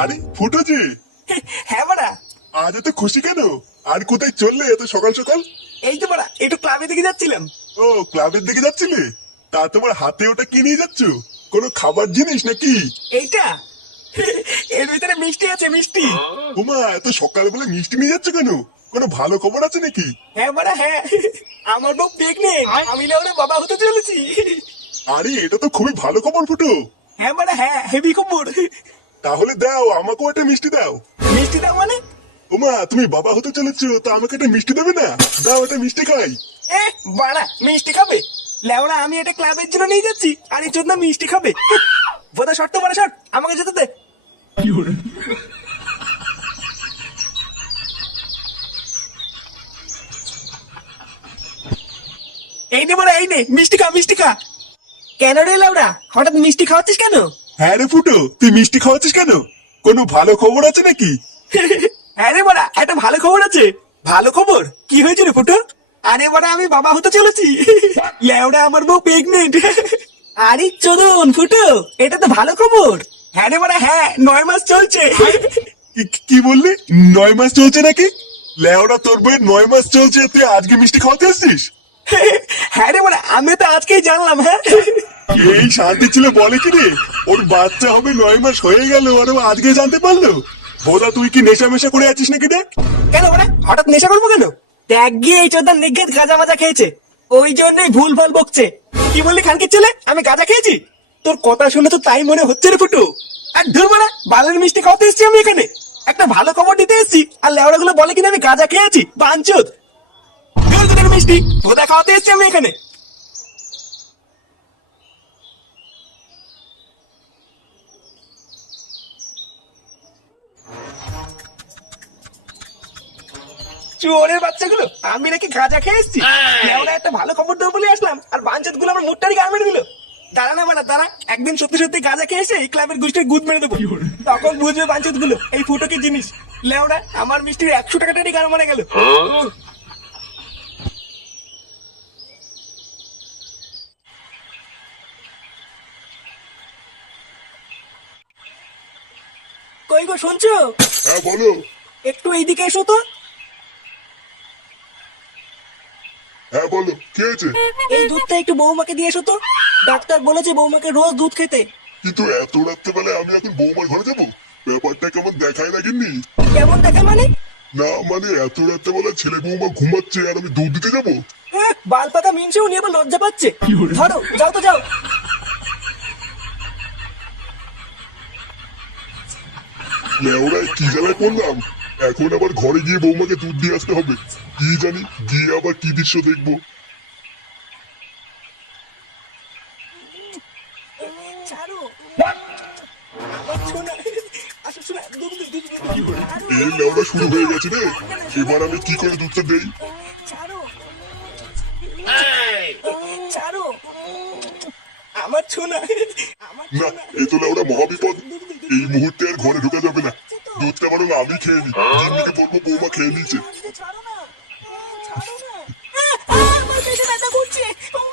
আরে ফুটো যে, হ্যাঁ বাড়া। আজ এত খুশি কেন? আর কোথায় চললে এত সকাল সকাল? এই তো বাড়া একটু ক্লাবে দিকে যাচ্ছিলাম। ও, ক্লাবের দিকে যাচ্ছিলে? তা তোমার হাতে ওটা কি নিয়ে যাচ্ছ? কোনো খাবার জিনিস নাকি? এইটা এর ভিতরে মিষ্টি আছে, মিষ্টি। উমা, এত সকালবেলা মিষ্টি নিয়ে যাচ্ছ কেন? কোনো ভালো খবর আছে নাকি? হ্যাঁ বাড়া হ্যাঁ, আমার বউ প্রেগনেন্ট, আমি না ওরা বাবা হতে চলেছি। আরে, এটা তো খুবই ভালো খবর ফুটো। হ্যাঁ বাড়া হ্যাঁ, হেভি খবর। তাহলে দাও, আমাকেও একটা মিষ্টি দাও। মিষ্টি দাও মানে? উমা, তুমি বাবা হতে চলেছ, তো আমাকে একটা মিষ্টি দেবে না? দাও, একটা মিষ্টি খাই। এ বাড়া, মিষ্টি খাবে? লেওড়া, আমি এটা ক্লাবের জন্য নিয়ে যাচ্ছি আর এই জন্য মিষ্টি খাবে? বোধা শর্ত বাড়া, শর্ট আমাকে যেতে দে। এই নে বাড়া, এই নে মিষ্টি খা, মিষ্টি খা। কেন রে লেওড়া, হঠাৎ মিষ্টি খাওয়াচ্ছিস কেন? হ্যাঁ রে ফুটো, তুই মিষ্টি খাওয়াচ্ছিস কেন? কোনো ভালো খবর আছে নাকি? হ্যাঁ রে বাড়া, একটা ভালো খবর আছে। ভালো খবর? কি হয়েছে রে ফুটো? আরে বাড়া, আমি বাবা হতে চলেছি। লেওড়া, আমার বউ প্রেগনেন্ট। আরে চলুন ফুটো, এটা তো ভালো খবর। হ্যাঁ রে বাড়া হ্যাঁ, 9 মাস চলছে। কি বললি? 9 মাস চলছে নাকি? লেওরা, তোর বইয়ের 9 মাস চলছে, তুই আজকে মিষ্টি খাওয়াতে আসছিস? হ্যাঁ রে বাড়া, আমি তো আজকেই জানলাম। হ্যাঁ, এই শান্তি ছিল বলে কি রে, ওর বাচ্চা হবে 9 মাস হয়ে গেল আর ও আজকে জানতে পারলো? বোধা, তুই কি নেশা মেশা করে আছিস নাকি রে? কেন বাড়া, হঠাৎ নেশা করবো কেন? ত্যাগ গিয়ে এই চোদ্দার নিঘাত গাঁজা মাজা খেয়েছে, ওই জন্যই ভুল ভাল বকছে। কি বললি খানকির ছেলে, আমি গাঁজা খেয়েছি? তোর কথা শুনে তো তাই মনে হচ্ছে রে ফুটু। আর ধুর বাড়া, বালের মিষ্টি খাওয়াতে এসেছি আমি এখানে, একটা ভালো খবর দিতে এসেছি, আর লেওড়া গুলো বলে কিনা আমি গাঁজা খেয়েছি। বাঞ্চোদ, ধুর তোদের মিষ্টি ভোদা খাওয়াতে এসেছি আমি এখানে। চোরের বাচ্চাগুলো, আমি নাকি গাঁজা খেয়ে এসেছি? লেওড়া, একটা ভালো খবর দেবো বলে আসলাম, আর বাঞ্চোদ গুলো আমার মুখটারি গাল মেরে দিল। দাঁড়া না বাড়া, দাঁড়া, একদিন সত্যি সত্যি গাঁজা খেয়ে এসে এই ক্লাবের গোষ্ঠীর গুদ মেরে দেবো, তখন বুঝবে বাঞ্চোদ গুলো এই ফুটো কি জিনিস। লেওড়া, আমার মিষ্টির 100 টাকাটারই গাল মারা গেল। কই গো, শুনছো? হ্যাঁ বলো। একটু এইদিকে এসো তো। হ্যাঁ বলো, কি হয়েছে? এই দুধটা একটু বৌমাকে দিয়ে এসো তো, ডাক্তার বলেছে বৌমাকে রোজ দুধ খেতে। কিন্তু এত রাত্রেবেলায় আমি এখন বৌমার ঘরে যাবো? ব্যাপারটা কেমন দেখায় না গিন্নি? কেমন দেখে মানে? না মানে, এত রাত্রেবেলা ছেলে বৌমা ঘুমাচ্ছে আর আমি দুধ দিতে যাবো? বাল পাকা মিনছে, উনি আবার লজ্জা পাচ্ছে। ধরো, যাও তো যাও। লেওড়ায় কি জ্বালায় পড়লাম, এখন আবার ঘরে গিয়ে বৌমাকে দুধ দিয়ে আসতে হবে। কি জানি গিয়ে আবার কি দৃশ্য দেখবো। ছাড়ো। শোনা, আসো শোনা, দুধ দে, দুধ দে, ছাড়ো। এই লেওড়া শুরু হয়ে গেছে রে, এবার আমি কি করে দুধটা দেই? ছাড়ো, ছাড়ো, আমার ছোনা, আমার না, ছোনা। এ তো লেওড়া মহাবিপদ। এই মুহূর্তে আর ঘরে ঢুকে যাবে না। দুধটা বরং আমি খেয়ে নি, জিম্মিকে বলবো বৌমা খেয়ে নিয়েছে। ছাড়ো না, ছাড়ো না। আমার পেটে ব্যথা করছে,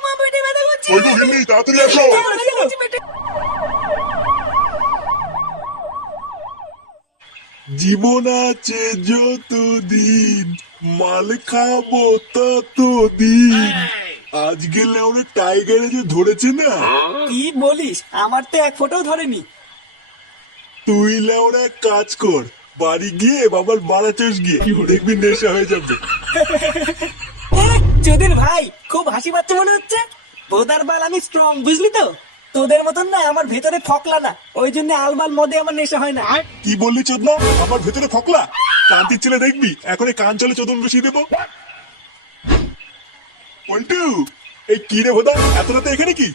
মা পেটে ব্যথা করছে। ওই তো গিন্নি, তাড়াতাড়ি আসো। ব্যথা করছে পেটে। জীবন আছে যতদিন, মাল খাবো ততদিন। আজ গেলে ওরা টাইগারে যে ধরেছে না। কি বলিস, আমার তো এক ফোঁটাও ধরেনি। তুই লেওরা এক কাজ কর, বাড়ি গিয়ে বাবার বাড়া চোষ গিয়ে দেখবি নেশা হয়ে যাবে। যদির ভাই, খুব হাসি পাচ্ছে মনে হচ্ছে। বোদার বাল আমি স্ট্রং, বুঝলি তো? তোদের মতন না, আমার ভেতরে ফকলা না, ওই জন্য আলমাল মদে আমার নেশা হয় না। কি বললি চোদনা? আমার ভেতরে ফকলা? শান্তির ছেলে দেখবি, এখন এই কান চলে চোদন বসিয়ে দেবো। পল্টু, এই কি রে ভোদা, এত রাতে এখানে কি?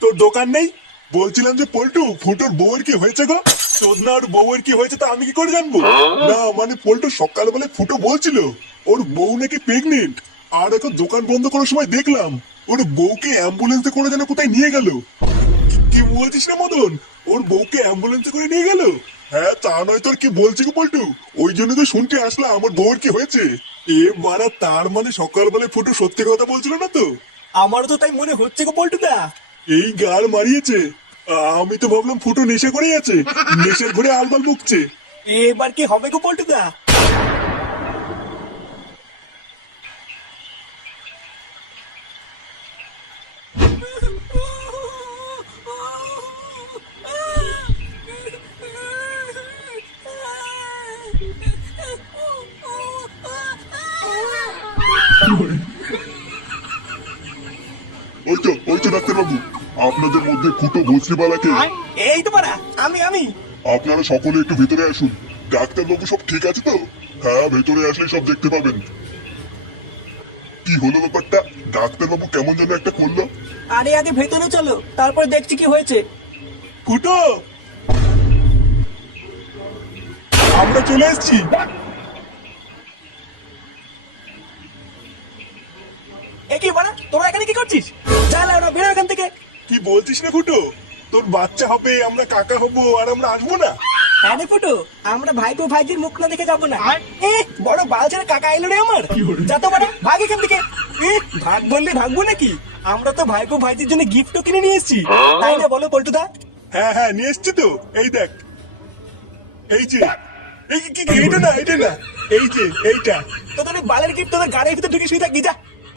তোর দোকান নেই? বলছিলাম যে পল্টু, ফুটোর বউয়ের কি হয়েছে গো? চোদনা, ওর বউয়ের কি হয়েছে তা আমি কি করে জানবো? না মানে, পল্টু সকালবেলায় ফুটো বলছিল ওর বউ নাকি প্রেগনেন্ট, আর এখন দোকান বন্ধ করার সময় দেখলাম ওর বউকে অ্যাম্বুলেন্সে করে যেন কোথায় নিয়ে গেল। কি বলছিস না মদন, ওর বউকে অ্যাম্বুলেন্সে করে নিয়ে গেল? হ্যাঁ, তা নয় তোর কি বলছি গো পল্টু, ওই জন্য তো শুনতে আসলাম আমার বউয়ের কি হয়েছে। এ মারা, তার মানে সকালবেলায় ফুটো সত্যি কথা বলছিল না তো? আমারও তো তাই মনে হচ্ছে গো পল্টুদা। এই গাল মারিয়েছে। আমি তো ভাবলাম ফুটো নেশা করেই আছে, নেশার ঘরে আলবাল বকছে। এবার কি হবে গো পল্টুদা? ওই তো ডাক্তার বাবু, আপনাদের মধ্যে ফুটো ভোসরিবালাকে। এই তো পারা, আমি আপনারা সকলে একটু ভেতরে আসুন। ডাক্তার বাবু সব ঠিক আছে তো? হ্যাঁ, ভেতরে আসলে সব দেখতে পাবেন। কি হলো ব্যাপারটা? ডাক্তার বাবু কেমন যেন একটা করলো। আরে আগে ভেতরে চলো, তারপর দেখছি কি হয়েছে। ফুটো, আমরা চলে এসেছি। একই বাড়া, তোরা এখানে কি করছিস? চল আমরা বেরো এখান থেকে। কি বলছিস না ফুটো? তোর বাচ্চা হবে, আমরা কাকা হবো, আর আমরা আসবো না? হ্যাঁ রে ফুটো, আমরা ভাইপো ভাইজির মুখ না দেখে যাবো না। এ বড় বালছেড়ে কাকা এলো রে আমার। যা তো বাড়া, ভাগ এখান থেকে। ভাগ বললে ভাগবো নাকি? আমরা তো ভাইপো ভাইজির জন্য গিফটও কিনে নিয়ে এসেছি, তাই না বলো পল্টুদা? হ্যাঁ হ্যাঁ, নিয়ে এসছি তো। এই দেখ, এই যে এইটা না, এই যে এইটা। তোদের ওই বালের গিফট তোদের গাড়ির ভিতরে ঢুকে শুয়ে থাকি, যা।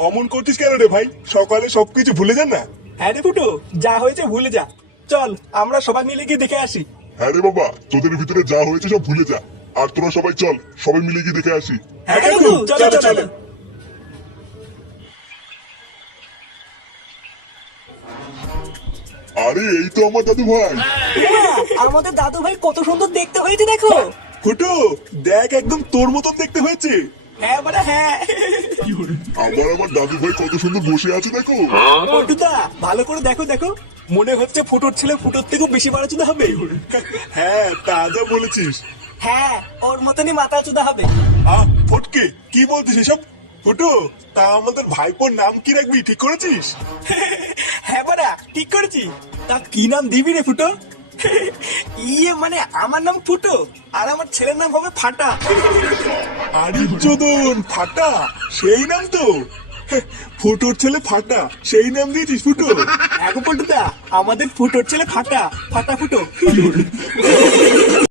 অমন করছিস কেন রে ভাই? সকালে সবকিছু ভুলে যান না। হ্যাঁ রে ফুটো, যা হয়েছে ভুলে যা। চল আমরা সবাই মিলে গিয়ে দেখে আসি। হ্যাঁ রে বাবা, তোদের ভিতরে যা হয়েছে সব ভুলে যা। আর তোরা সবাই চল, সবাই মিলে গিয়ে দেখে আসি। হ্যাঁ কাকু, চলো চলো। আরে এই তো আমার দাদু ভাই। আমাদের দাদু ভাই কত সুন্দর দেখতে হয়েছে দেখো। ফুটো দেখ, একদম তোর মতন দেখতে হয়েছে। হ্যাঁ বাড়া হ্যাঁ। আমার দাদু ভাই কত সুন্দর বসে আছে দেখো। পল্টুদা ভালো করে দেখো দেখো, মনে হচ্ছে ফুটোর ছেলে ফুটোর থেকেও বেশি বড় চুদা হবে। হ্যাঁ, তা যা বলেছিস। হ্যাঁ, ওর মতনই মাথা চুদা হবে। ফটকে, কি বলছিস এসব? ফুটো, তা আমাদের ভাইপোর নাম কি রাখবি ঠিক করেছিস? হ্যাঁ বাড়া, ঠিক করেছি। তা কি নাম দিবি রে ফুটো? ইয়ে মানে আমার নাম ফুটো, আর আমার ছেলের নাম হবে ফাটা। আরে চোদন, ফাটা সেই নাম তো। ফুটোর ছেলে ফাটা, সেই নাম দিয়েছিস ফুটো? এখন পল্টুদা, আমাদের ফুটোর ছেলে ফাটা, ফাটা ফুটো।